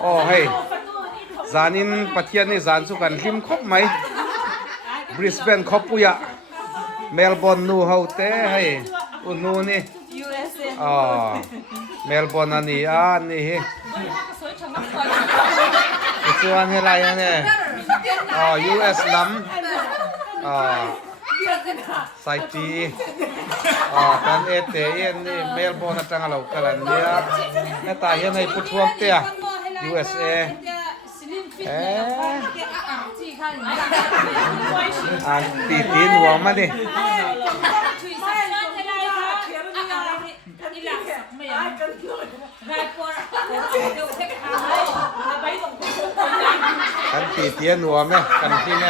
โอ้เฮ้ยจานินปัทยานี่จานสุกันริมคบไหมบริสเบนคบปุยะเมลเบิร์นนูเฮาเต้ให้อุนูนี่อ๋อเมลเบิร์นอันนี้นี่ส่วนอะไรเนี่ยอ๋อ US ล้ำอ๋อไซตีอ๋อกันเอเตเอ็นนี่เมลเบิร์นจังเรากันเนี่ยนี่ตาเห็นให้พุทธวงเตีย USA ตีตีนหัวมาดิกันตีเตียนหัวไหมกันที่ไหม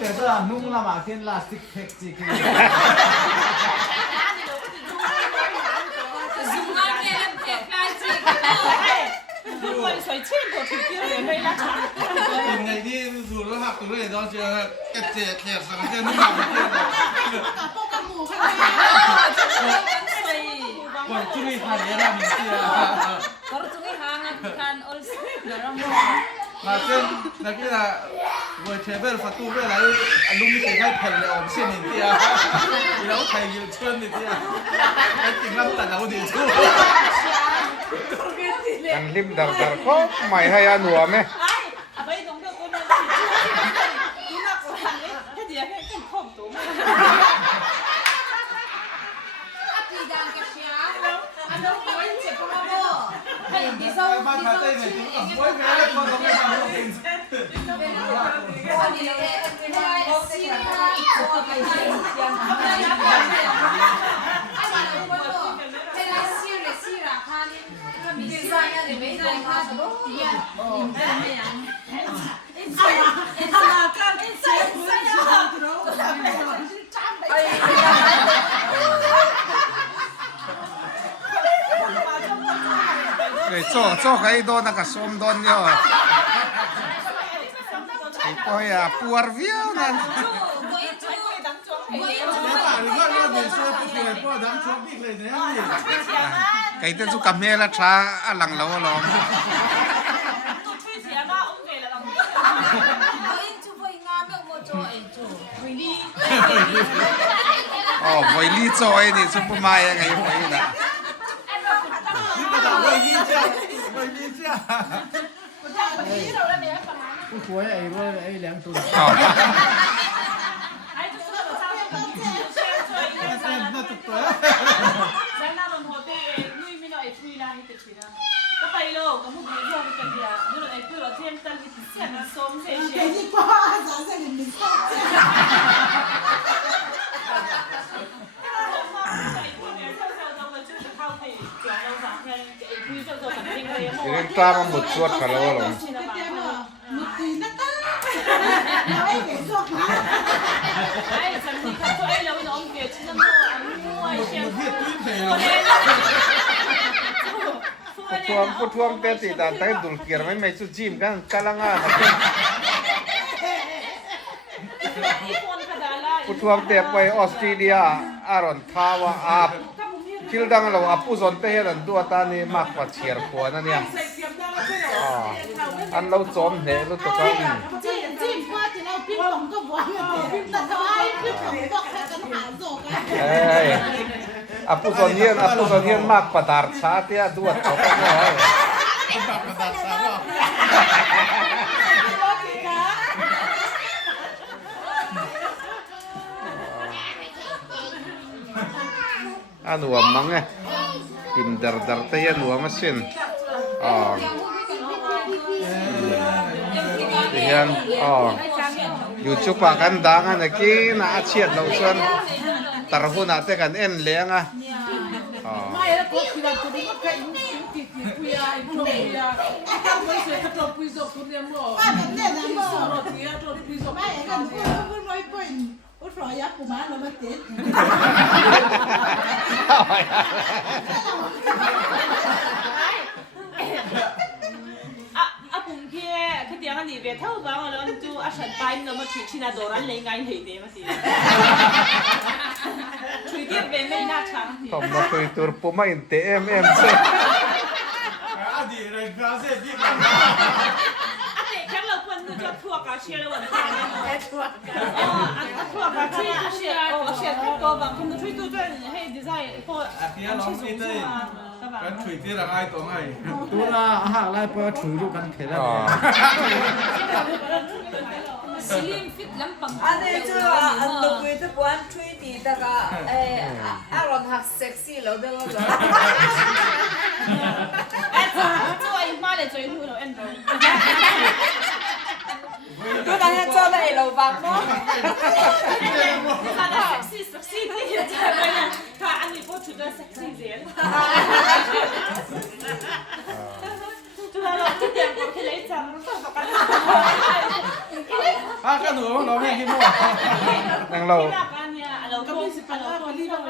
แต่ถ้านุ่งละมาเทียนลาสติกเทคจิกยังไงที่สูตรแล้วหักตัวเลยตอนเช้าแกเจ็ดแขกสังเกตนุ่งมาเที่ยวกับพวกกับหมูข้างในก่อนจุ้ยพันเนี่ยนะมีเที่ยวก่อนจุ้ยหางกันออลส์มาเช่นนักกีฬาเวอร์เชเบิลฟัตตูเวลาลุงมีใครให้แผ่นเลยออกเส้นนิดเดียวแล้วใครยืนเชิญนิดเดียวไอ้จริงแล้วแต่เราดีชั่วกันริมดังก็ไม่ให้อันหัวไหมมาทำได้ไหมถึงกับไม่แพ้เลยคนเราไม่ทำเราเอง做可以多那个松端哟，你不会啊，不玩 view 呢？cái tên chú cầm nghe là cha lằng lâu lắm. Với lý cho ấy thì super mai ngày hôm nay nè. cuối ấy với ấy lén tụi Ini kita membuat kalau loh. Putuang teti dan tay dulkir may sujim kan kalangan. Putuang tepay Australia aron tawa ap. Kildang lo apu zonte dan dua tani mak pachir ko na niya. An lo zom he lo to ka. Apu zonhian mak padar sa tia dua to ka ho. Anu amang tim dar taya nu amasin. Tiyan อยู่จุกปากันดังอันกี้น่าเชียดเราส่วนตระหุนอาเตกันเอ็นเลี้ยงอ่ะอ๋อ ไม่แล้วก็คือเราตัวนี้ก็แค่ยุ่งติดคุยอะไรคุยอะไรถ้าไม่เสียก็ต้องคุยจบคุณเนี่ยมั้งที่สุดเราเสียต้องคุยจบไม่กันเนี่ยคุณไม่เป็นอุตส่าห์ยักษ์กูมาแล้วมันติดปุ่มเพี้ยคือเดี๋ยวกันดีเวทเท่าบ้างแล้วจูอาฉันไปเรามาถือชินาโดรันเลยไงเหยเดมาสิถือเดียบเป็นไม่น่าชังผมมาคุยตัวปุ๊บไม่เต็มเซ่ อดีตเลยกราเซียดีกันแค่เราควรจะทั่วกาเชียร์วันนี้เนี่ยทั่วกาทั่วกาเชียร์เชียร์ก็บางคนช่วยตัวด้วยให้ดีไซน์พวกที่เราไม่ได้กันช่วยที่เราง่ายตัวง่าย ตัวละหากไรพอถือลูกกันเท่าไหร่ slim fit lắm bằng anh ấy chưa anh đọc về tập quán truy thì ta cả Aaron học sexy lâu đó rồi cho anh mai để chơi luôn rồi anh rồi tôi đang nghe cho này lâu vàng đó sexy thì chơi đây nè thà anh ấy có chụp ra sexy gì chúng ta làm chút tiền có cái lấy chồng nó không có cái nữa nó nghe cái mua นั่งเรา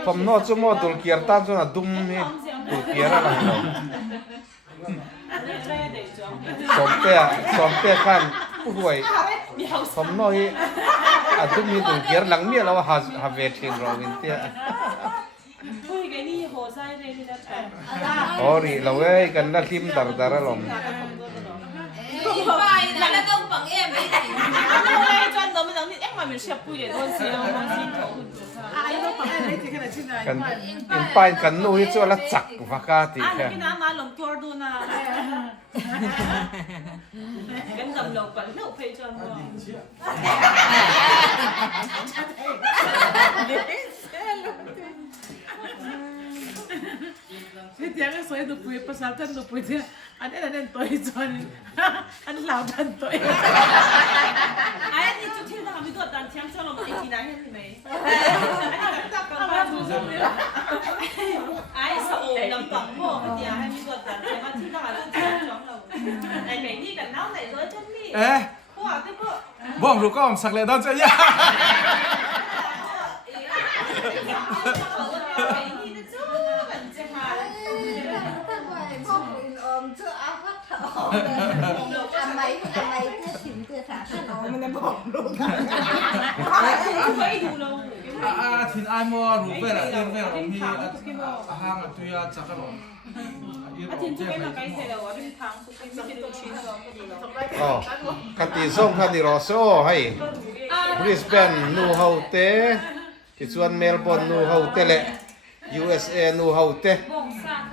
ผมโน้ตชั่วโมงตุลเกียร์ตั้งจนดุมนี่ตุลเกียร์อะไรเราสมเตี้ยขั้นห่วยผมโน้ตดุมนี่ตุลเกียร์หลังเมียเราหาเวทีเราวินเตี้ยโอ้ยเราเว้ยกันละทิมดาร์ดาร์ลมbài là nó đông bằng em ấy cho nó mới giống như em mà mình xếp quy để thôi xíu mà xin thấu ai nó bằng em đấy thì cái này xin này กันอินป้ายกันนู่นที่ตัวละจักฟักกาติแค่ cái nào mà làm tour đu na cái dầm lộc vẫn lộc phê cho nó cái tiếng cái xoay được quỳ pasal chân được quỳ thế anh ấy là nên tuổi rồi anh làm thân tuổi anh đi chút thiên thằng bị tuột đàn chém cho nó một tí này hết này ai sợ lắm bỏng mồ cái tiếng anh bị tuột đàn chém mà thiên thằng là chém chóng đầu này này đi cả não này rồi chân điบอกรู้ก็สักเลยตอนเช้าย่า anh mấy cái chìm cái thả nó mình đang bỏ luôn ทินไอมัวรู้ไปละเรื่องไปละมีห้างตัวยัดจักรหรอทินช่วยมาใกล้เสร็จแล้วว่าเป็นทางสุดที่เป็นตัวชิ้นเราก็ดีแล้ว อ๋อคันตีส่งคันตีรอโซ่ให้บริสเบนนูเฮาเต้ที่ส่วนเมลเบิร์นนูเฮาเต้เลย USA นูเฮาเต้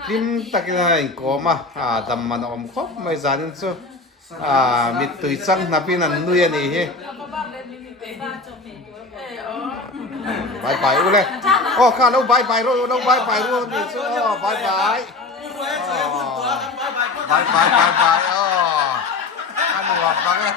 ลิมตักยังไงก็มาดำมันอมครบไม่จานินซูมิดตุยซังนับปีนั้นนุยนี่เฮบายบายรู้เลยโอ้ข้าเราบายบายรู้เราบายบายรู้นี่ซูบายบายบายบายบายบายอ๋ออันนี้ว่าบังเลย